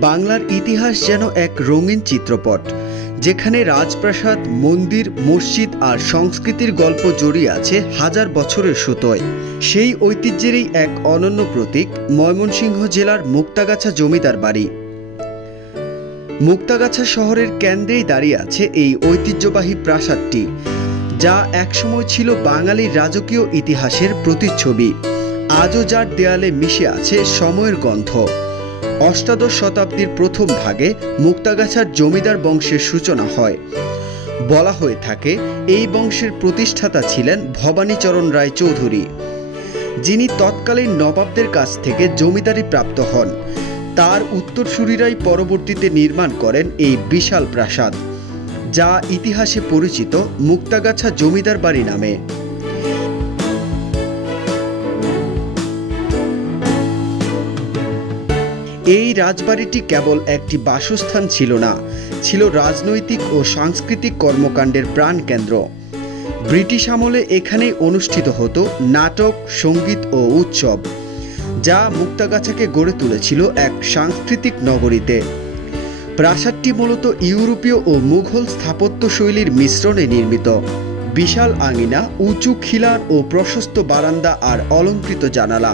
বাংলার ইতিহাস যেন এক রঙিন চিত্রপট, যেখানে রাজপ্রাসাদ, মন্দির, মসজিদ আর সংস্কৃতির গল্প জড়িয়ে আছে হাজার বছরের সুতোয়। সেই ঐতিহ্যেরই এক অনন্য প্রতীক ময়মনসিংহ জেলার মুক্তাগাছা জমিদার বাড়ি। মুক্তাগাছা শহরের কেন্দ্রেই দাঁড়িয়ে আছে এই ঐতিহ্যবাহী প্রাসাদটি, যা একসময় ছিল বাঙালির রাজকীয় ইতিহাসের প্রতিচ্ছবি। আজও যার দেয়ালে মিশে আছে সময়ের গন্ধ। অষ্টাদশ শতাব্দীর প্রথম ভাগে মুক্তাগাছার জমিদার বংশের সূচনা হয়। বলা হয়ে থাকে, এই বংশের প্রতিষ্ঠাতা ছিলেন ভবানীচরণ রায় চৌধুরী যিনি তৎকালীন নবাবদের কাছ থেকে জমিদারি প্রাপ্ত হন। তার উত্তরসূরিরাই পরবর্তীতে নির্মাণ করেন এই বিশাল প্রাসাদ, যা ইতিহাসে পরিচিত মুক্তাগাছা জমিদার বাড়ি নামে। এই রাজবাড়িটি কেবল একটি বাসস্থান ছিল না, ছিল রাজনৈতিক ও সাংস্কৃতিক কর্মকাণ্ডের প্রাণকেন্দ্র। ব্রিটিশ আমলে এখানেই অনুষ্ঠিত হতো নাটক, সংগীত ও উৎসব, যা মুক্তাগাছাকে গড়ে তুলেছিল এক সাংস্কৃতিক নগরীতে। প্রাসাদটি মূলত ইউরোপীয় ও মুঘল স্থাপত্য শৈলীর মিশ্রণে নির্মিত। বিশাল আঙিনা, উঁচু খিলান ও প্রশস্ত বারান্দা আর অলঙ্কৃত জানালা,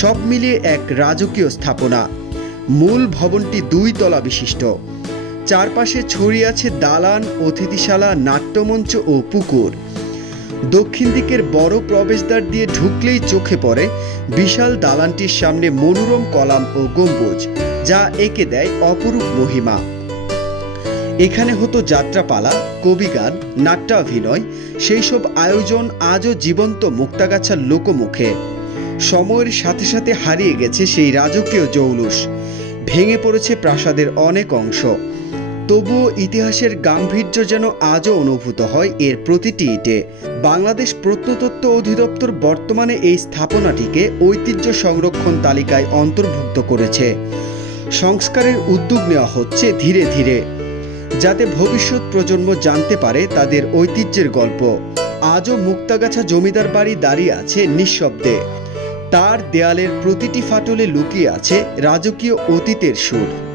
সব মিলিয়ে এক রাজকীয় স্থাপনা। মূল ভবনটি দুই তলা বিশিষ্ট। চারপাশে ছড়িয়ে আছে দালান, অতিথিশালা, নাট্যমঞ্চ ও পুকুর। দক্ষিণ দিকের বড় প্রবেশদ্বার দিয়ে ঢুকলেই চোখে পড়ে বিশাল দালানটির সামনে মনোরম কলাম ও গম্বুজ, যা এঁকে দেয় অপরূপ মহিমা। এখানে হতো যাত্রাপালা, কবিগান, নাট্যাভিনয় সেই সব আয়োজন আজও জীবন্ত মুক্তাগাছার লোকমুখে। সময়ের সাথে সাথে হারিয়ে গেছে সেই রাজকীয় জৌলুস। ভেঙে পড়েছে প্রাসাদের অনেক অংশ। তবুও ইতিহাসের গাম্ভীর্য যেন আজও অনুভূত হয় এর প্রতিটি ইটে। বাংলাদেশ প্রত্নতত্ত্ব অধিদপ্তর বর্তমানে এই স্থাপনাটিকে ঐতিহ্য সংরক্ষণ তালিকায় অন্তর্ভুক্ত করেছে। সংস্কারের উদ্যোগ নেওয়া হচ্ছে ধীরে ধীরে। যাতে ভবিষ্যৎ প্রজন্ম জানতে পারে তাদের ঐতিহ্যের গল্প। আজও মুক্তাগাছা জমিদার বাড়ি দাঁড়িয়ে আছে নিঃশব্দে। তার দেয়ালের প্রতিটি ফাটলে লুকিয়ে আছে রাজকীয় অতীতের সুর।